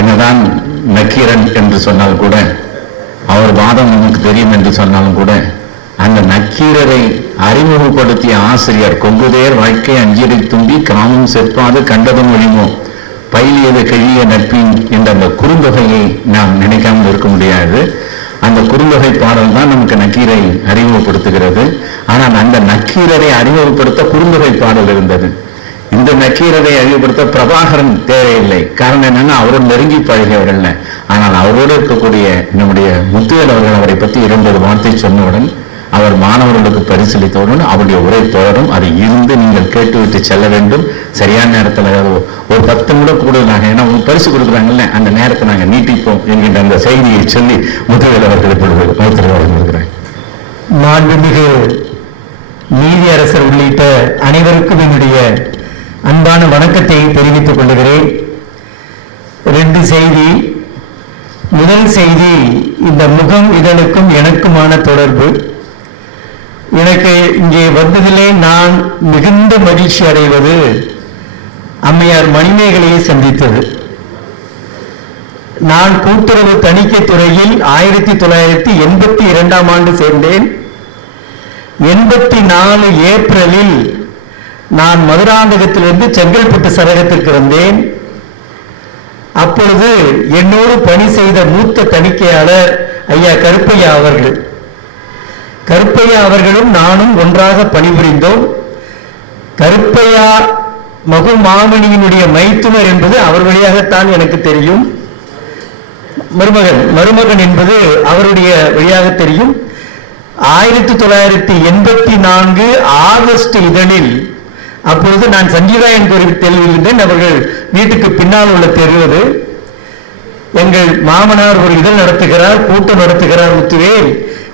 என்னதான் நக்கீரன் என்று சொன்னால் கூட, அவர் வாதம் நமக்கு தெரியும் என்று சொன்னாலும் கூட, அந்த நக்கீரரை அறிமுகப்படுத்திய ஆசிரியர் கொங்குதேர் வாழ்க்கை அஞ்சிரை தும்பி காமும் செப்பாது கண்டதும் ஒழிமோ பயிலியது கழிய நட்பின் என்ற அந்த குறுந்தொகையை நாம் நினைக்காமல் இருக்க முடியாது. அந்த குறுந்தொகை பாடல் தான் நமக்கு நக்கீரை அறிமுகப்படுத்துகிறது. ஆனால் அந்த நக்கீரரை அறிமுகப்படுத்த குறுந்தொகை பாடல் இருந்தது. இந்த நக்கீரரை அறிமுகப்படுத்த பிரபாகரன் தேவையில்லை. காரணம் என்னன்னா, அவரோடு நெருங்கி பழகியவர் அல்ல. ஆனால் அவரோடு இருக்கக்கூடிய நம்முடைய முத்துவேல் அவர்கள் அவரை பற்றி 2 வார்த்தை சொன்னவுடன், அவர் மாணவர்களுக்கு பரிசீலித்தவுடன் அவருடைய உரை தொடரும். அதை இருந்து நீங்கள் கேட்டுவிட்டு செல்ல வேண்டும். சரியான நேரத்தில் ஒரு 10 நிமிடம் கூடுதலாக, ஏன்னா உங்களுக்கு பரிசு கொடுக்குறாங்கல்ல, அந்த நேரத்தை நாங்கள் நீட்டிப்போம் என்கின்ற அந்த செய்தியை சொல்லி முத்துவேல் அவர்கள் இப்பொழுது வழங்குகிறேன். மாண்புமிகு நீதியரசர் உள்ளிட்ட அனைவருக்கும் என்னுடைய அன்பான வணக்கத்தை தெரிவித்துக் கொள்கிறேன். 2 செய்தி. முதல் செய்தி, இந்த முகம் இதழுக்கும் எனக்குமான தொடர்பு. எனக்கு இங்கே வந்ததிலே நான் மிகுந்த மகிழ்ச்சி அடைவது அம்மையார் மணிமேகலையை சந்தித்தது. நான் கூட்டுறவு தணிக்கை துறையில் 1982ஆம் ஆண்டு சேர்ந்தேன். 84 ஏப்ரலில் நான் மதுராந்தகத்திலிருந்து செங்கல்பட்டு சரகத்திற்கு வந்தேன். அப்பொழுது என்னோடு பணி செய்த மூத்த தணிக்கையாளர் ஐயா கருப்பையா அவர்கள். கருப்பையா அவர்களும் நானும் ஒன்றாக பணிபுரிந்தோம். கருப்பையா மகுமாமணியினுடைய மைத்துனர் என்பது அவர் வழியாகத்தான் எனக்கு தெரியும். மருமகன் என்பது அவருடைய வழியாக தெரியும். 1984 ஆகஸ்ட் இதழில், அப்பொழுது நான் சங்கீதா என்கிற தெருவில் இருந்தேன். அவர்கள் வீட்டுக்கு பின்னால் உள்ள தெருவது. எங்கள் மாமனார் ஒரு இதழ் நடத்துகிறார், கூட்டம் நடத்துகிறார். முத்துவேல்,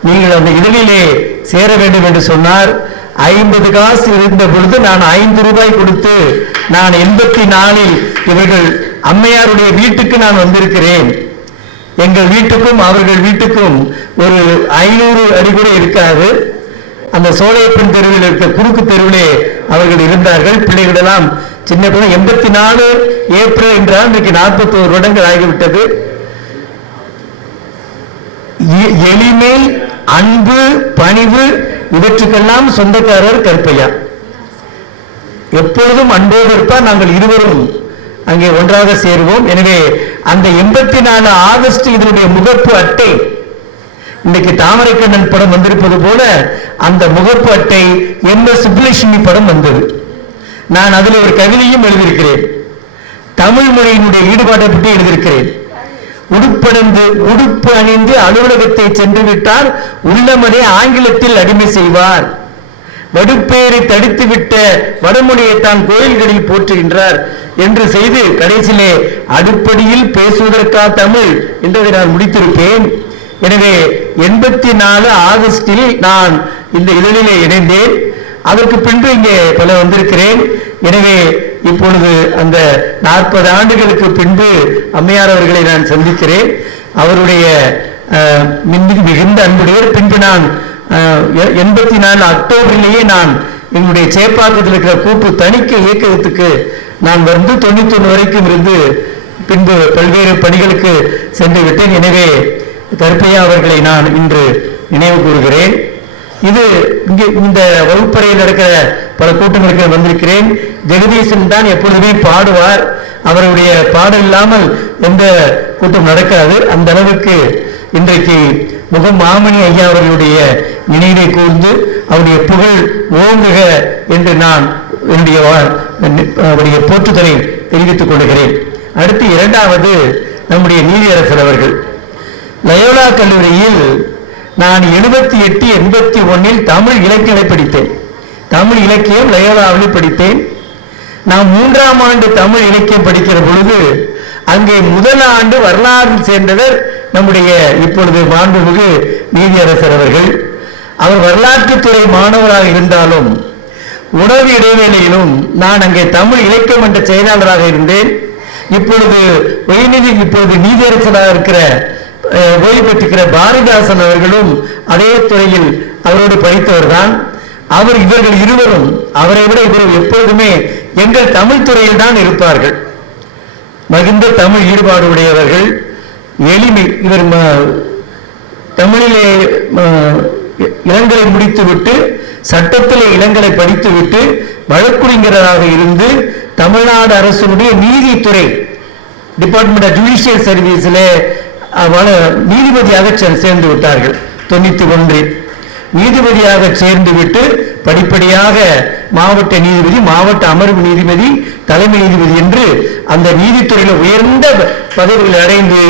நீங்கள் அந்த இதழிலே சேர வேண்டும் என்று சொன்னார். 50 காசு இருந்த பொழுது நான் 5 ரூபாய் கொடுத்து நான் 84இல் இவர்கள் அம்மையாருடைய வீட்டுக்கு நான் வந்திருக்கிறேன். எங்கள் வீட்டுக்கும் அவர்கள் வீட்டுக்கும் ஒரு 500 அடி கூட இருக்காது. அந்த சோழையப்பன் தெருவில் இருக்க குறுக்கு தெருவிலே அவர்கள் இருந்தார்கள். பிள்ளைகளெல்லாம் சின்ன பிள்ளை. 84 ஏப்ரல் என்றால் இன்றைக்கு 41 வருடங்கள் ஆகிவிட்டது. எளிமை, அன்பு, பணிவு, இவற்றுக்கெல்லாம் சொந்தக்காரர் கருப்பையா. எப்பொழுதும் அன்போடு இருப்பார். நாங்கள் இருவரும் அங்கே ஒன்றாக சேருவோம். எனவே அந்த 84 ஆகஸ்ட் இதனுடைய முகப்பு அட்டை, இன்னைக்கு தாமரைக்கண்ணன் படம் வந்திருப்பது போல அந்த முகப்பு அட்டை MS சுப்புலட்சுமி படம் வந்தது. நான் அதில் ஒரு கவிதையும் எழுதியிருக்கிறேன். தமிழ் மொழியினுடைய ஈடுபாட்டை பற்றி எழுதியிருக்கிறேன். உடுப்பு அணிந்து அலுவலகத்தை சென்று விட்டால் உள்ளமனே ஆங்கிலத்தில் அடிமை செய்வார். வடுப்பேரை தடுத்து விட்ட வடமொழியைத்தான் கோயில்களில் போற்றுகின்றார் என்று செய்து கடைசியிலே அடுப்படியில் பேசுவதற்கா தமிழ் என்றதை நான் முடித்திருப்பேன். எனவே 84 ஆகஸ்டில் நான் இந்த இதழிலே இணைந்தேன். அதற்கு பின்பு இங்கே பல வந்திருக்கிறேன். எனவே இப்பொழுது அந்த 40 ஆண்டுகளுக்கு பின்பு அம்மையார் அவர்களை நான் சந்திக்கிறேன். அவருடைய மிகுந்த அன்புடையர். பின்பு நான் 84 அக்டோபரிலேயே நான் எங்களுடைய சேப்பாக்கத்தில் இருக்கிற கூட்டு தணிக்கை இயக்கத்துக்கு நான் வந்து 91 வரைக்கும் இருந்து பின்பு பல்வேறு பணிகளுக்கு சென்று விட்டேன். எனவே கருப்பையா அவர்களை நான் இன்று நினைவு கூறுகிறேன். இது இங்கே இந்த வகுப்பறையில் நடக்கிற பல கூட்டங்களுக்கு வந்திருக்கிறேன். ஜெகதீசன் தான் எப்பொழுதுமே பாடுவார். அவருடைய பாடல் இல்லாமல் எந்த கூட்டம் நடக்காது. அந்த அளவுக்கு இன்றைக்கு முகமாமணி ஐயா அவர்களுடைய நினைவை கூர்ந்து அவருடைய புகழ் ஓங்குக என்று நான் என்னுடைய போற்றுதலை தெரிவித்துக் கொள்கிறேன். அடுத்து 2வது நம்முடைய நீதியரசர் அவர்கள். லயோலா கல்லூரியில் நான் 78, 81 தமிழ் இலக்கியங்களை படித்தேன். தமிழ் இலக்கியம் லயோலாவில் படித்தேன். நான் 3ஆம் ஆண்டு தமிழ் இலக்கியம் படிக்கிற பொழுது அங்கே முதல் ஆண்டு வரலாற்றில் சேர்ந்தவர் நம்முடைய இப்பொழுது மாண்புமிகு நீதியரசர் அவர்கள். அவர் வரலாற்றுத்துறை மாணவராக இருந்தாலும் உணவு இடைவேளையிலும் நான் அங்கே தமிழ் இலக்கியம் என்ற செயலாளராக இருந்தேன். இப்பொழுது நீதியரசராக இருக்கிற ஓய்வு பெற்றிருக்கிற பாரதிதாசன் அவர்களும் அதே துறையில் அவரோடு படித்தவர் தான். இவர்கள் இருவரும் அவரை விட இவர்கள் எப்பொழுதுமே எங்கள் தமிழ் துறையில் தான் இருப்பார்கள். மிகுந்த தமிழ் ஈடுபாடு உடையவர்கள், எளிமை. இவர் தமிழிலே இளங்கலை முடித்துவிட்டு சட்டத்திலே இளங்கலை படித்துவிட்டு வழக்குரைஞராக இருந்து தமிழ்நாடு அரசுடைய நீதித்துறை டிபார்ட்மெண்ட் ஆஃப் ஜுடிஷியல் சர்வீஸில் நீதிபதியாக சேர்ந்து விட்டார்கள். 91 நீதிபதியாக சேர்ந்து விட்டு படிப்படியாக மாவட்ட நீதிபதி, மாவட்ட அமர்வு நீதிபதி, தலைமை நீதிபதி என்று அந்த நீதித்துறையில் உயர்ந்த பதவிகளை அடைந்து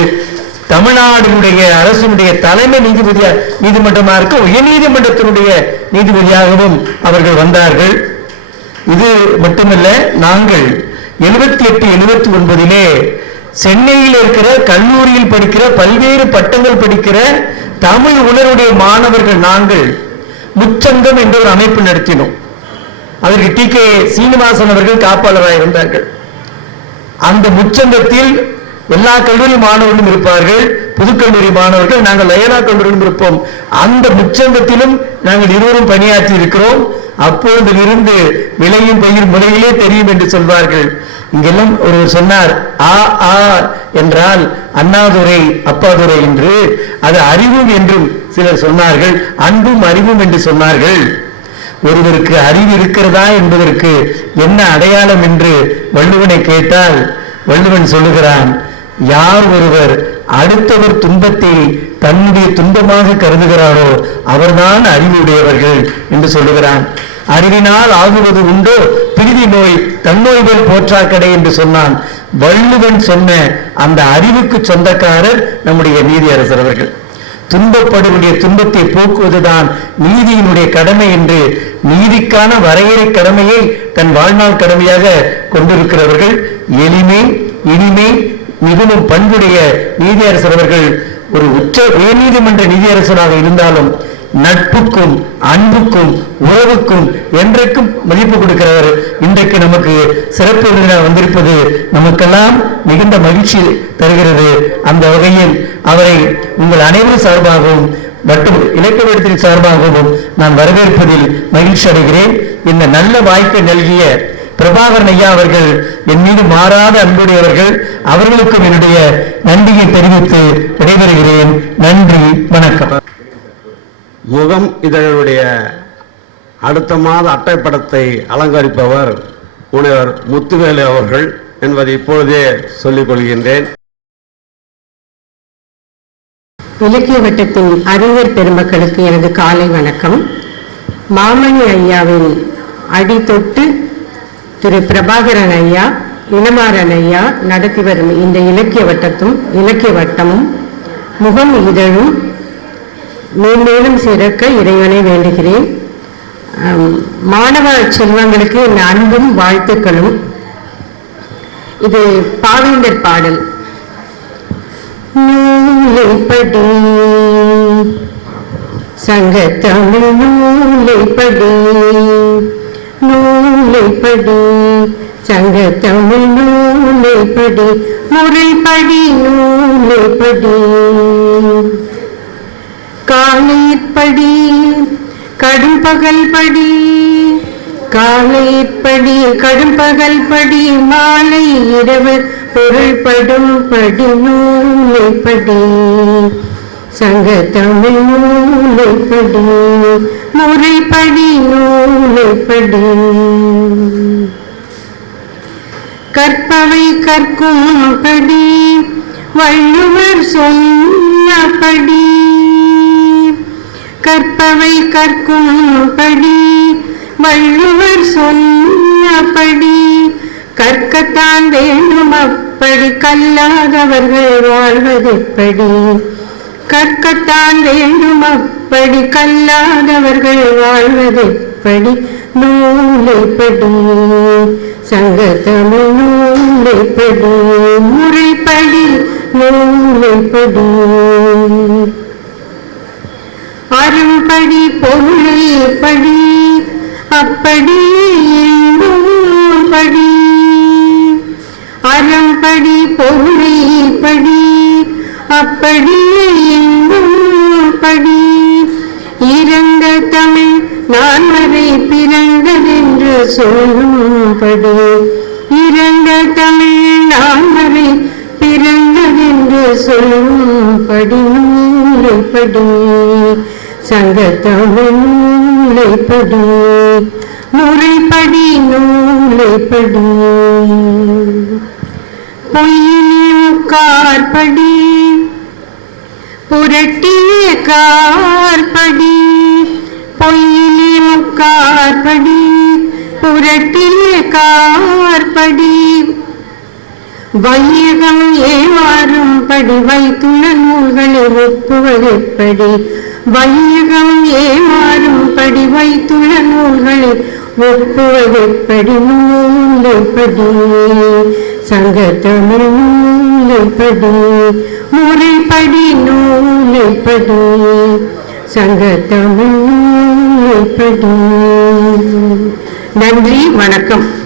தமிழ்நாடுடைய அரசுடைய தலைமை நீதிமன்றமாக இருக்க உயர் நீதிமன்றத்தினுடைய நீதிபதியாகவும் அவர்கள் வந்தார்கள். இது மட்டுமல்ல, நாங்கள் 78, 79 சென்னையில் இருக்கிற கல்லூரியில் படிக்கிற பல்வேறு பட்டங்கள் படிக்கிற தமிழ் உணர்வுடைய மாணவர்கள் நாங்கள் முச்சங்கம் என்ற ஒரு அமைப்பு நடத்தினோம். அதற்கு TK சீனிவாசன் அவர்கள் காப்பாளராக இருந்தார்கள். அந்த முச்சங்கத்தில் எல்லா கல்லூரி மாணவர்களும் இருப்பார்கள், புதுக்கல்லூரி மாணவர்கள், நாங்கள் லயனா கல்லூரியும் இருப்போம். அந்த முச்சங்கத்திலும் நாங்கள் இருவரும் பணியாற்றி இருக்கிறோம். அப்பொழுதிலிருந்து விளையும் பயிர் முறையிலே தெரியும் என்று சொல்வார்கள். இங்கெல்லாம் ஒருவர் சொன்னார், ஆ ஆ என்றால் அண்ணாதுரை அப்பாதுரை என்று, அது அறிவும் என்றும் சிலர் சொன்னார்கள், அன்பும் அறிவும் என்று சொன்னார்கள். ஒருவருக்கு அறிவு இருக்கிறதா என்பதற்கு என்ன அடையாளம் என்று வள்ளுவனை கேட்டால் வள்ளுவன் சொல்லுகிறான், யார் ஒருவர் அடுத்தவர் துன்பத்தை தன்னுடைய துன்பமாக கருதுகிறாரோ அவர்தான் அறிவுடையவர்கள் என்று சொல்லுகிறான். அறிவினால் ஆகுவது உண்டோ பிரிதி நோய் தன்னோய்கள் போற்றாக்கடை என்று சொன்னான். வள்ளுவன் சொன்ன அந்த அறிவுக்கு சொந்தக்காரர் நம்முடைய நீதியரசர் அவர்கள். துன்பப்படுவடைய துன்பத்தை போக்குவதுதான் நீதியினுடைய கடமை என்று நீதிக்கான வரையறை கடமையை தன் வாழ்நாள் கடமையாக கொண்டிருக்கிறவர்கள். எளிமை, இனிமை, மிகவும் பண்புடைய நீதியரசர் அவர்கள் ஒரு உச்ச உயர்நீதிமன்ற நீதியரசராக இருந்தாலும் நட்புக்கும் அன்புக்கும் உறவுக்கும் என்றைக்கும் மதிப்பு கொடுக்கிறவர். இன்றைக்கு நமக்கு சிறப்பு விருந்தினர் வந்திருப்பது நமக்கெல்லாம் மிகுந்த மகிழ்ச்சி தருகிறது. அந்த வகையில் அவரை உங்கள் அனைவரும் சார்பாகவும் மற்றும் இலக்கிய வேடத்தின் சார்பாகவும் நான் வரவேற்பதில் மகிழ்ச்சி அடைகிறேன். இந்த நல்ல வாய்ப்பை நல்கிய பிரபாகரன் ஐயா அவர்கள் என் மீது மாறாத அன்புடையவர்கள். அவர்களுக்கும் என்னுடைய நன்றியை தெரிவித்து விடைபெறுகிறேன். நன்றி, வணக்கம். முகம் இதழுடைய அடுத்த மாத அட்டைப்படத்தை அலங்கரிப்பவர் முனைவர் முத்துவேலு அவர்கள் என்பதை இப்பொழுதே சொல்லிக் கொள்கின்றேன். இலக்கிய வட்டத்தின் அறிஞர் பெருமக்களுக்கு எனது காலை வணக்கம். மாமணி ஐயாவின் அடி தொட்டு திரு பிரபாகரன் ஐயா, இளமாறன் ஐயா நடத்தி வரும் இந்த இலக்கிய வட்டமும் முகம் இதழும் மேன்மேலும் சிறக்க இறைவனை வேண்டுகிறேன். மாணவ செல்வங்களுக்கு என் அன்பும் வாழ்த்துக்களும். இது பாவேந்தர் பாடல். நூலைப்படி சங்கத்தமிழ் நூலைப்படி, நூலைப்படி சங்கத்தமிழ் நூலைப்படி, முறைப்படி நூலைப்படி, காலையிற்படி கடும்பகல் படி, காலையிற்படி கடும்பகல் படி, மாலை இரவு பொருள்படும் படி நூலைப்படி, சங்கத்தமிழ் நூலைப்படி, முறைப்படி நூலைப்படி, கற்பவை கற்கும் படி வள்ளுவர் சொன்னபடி, கற்பவை கற்கும் படி வள்ளுவர் சொன்னபடி, கற்கத்தான் வேண்டும் அப்படி கல்லாதவர்கள் வாழ்வதெப்படி, கற்கத்தான் வேண்டும் அப்படி கல்லாதவர்கள் வாழ்வதெப்படி, நூலைப்படி சங்கத்தமிழ் நூலைப்படி, முறைப்படி நூலைப்படி, அரும்படி பொருளைப்படி அப்படி படி, அறம்படி பொருளைப்படி அப்படி படி, இறந்த தமிழ் நான் வரை பிறந்ததென்று சொல்லும்படி, இறந்த தமிழ் நான் வரை சொல்லும்படி நூலைப்படி சங்கத்தமிழ் நூலைப்படி முறைப்படி நூலைப்படி பொய்யிலே கார்படி புரட்டிலே கார்படி பொய்யிலே கார்படி புரட்டிலே கார்படி வையகம் ஏமாறும்படி வைத்துள்ள நூல்களை ஒப்புவதெப்படி வையகம் ஏமாறும்படி வைத்துள்ள நூல்களை ஒப்புவதெப்படி நூலைப்படி சங்கத்தமிழ் நூலைப்படி முறைப்படி நூலைப்படி சங்கத்தமிழ் நூலைப்படி. நன்றி, வணக்கம்.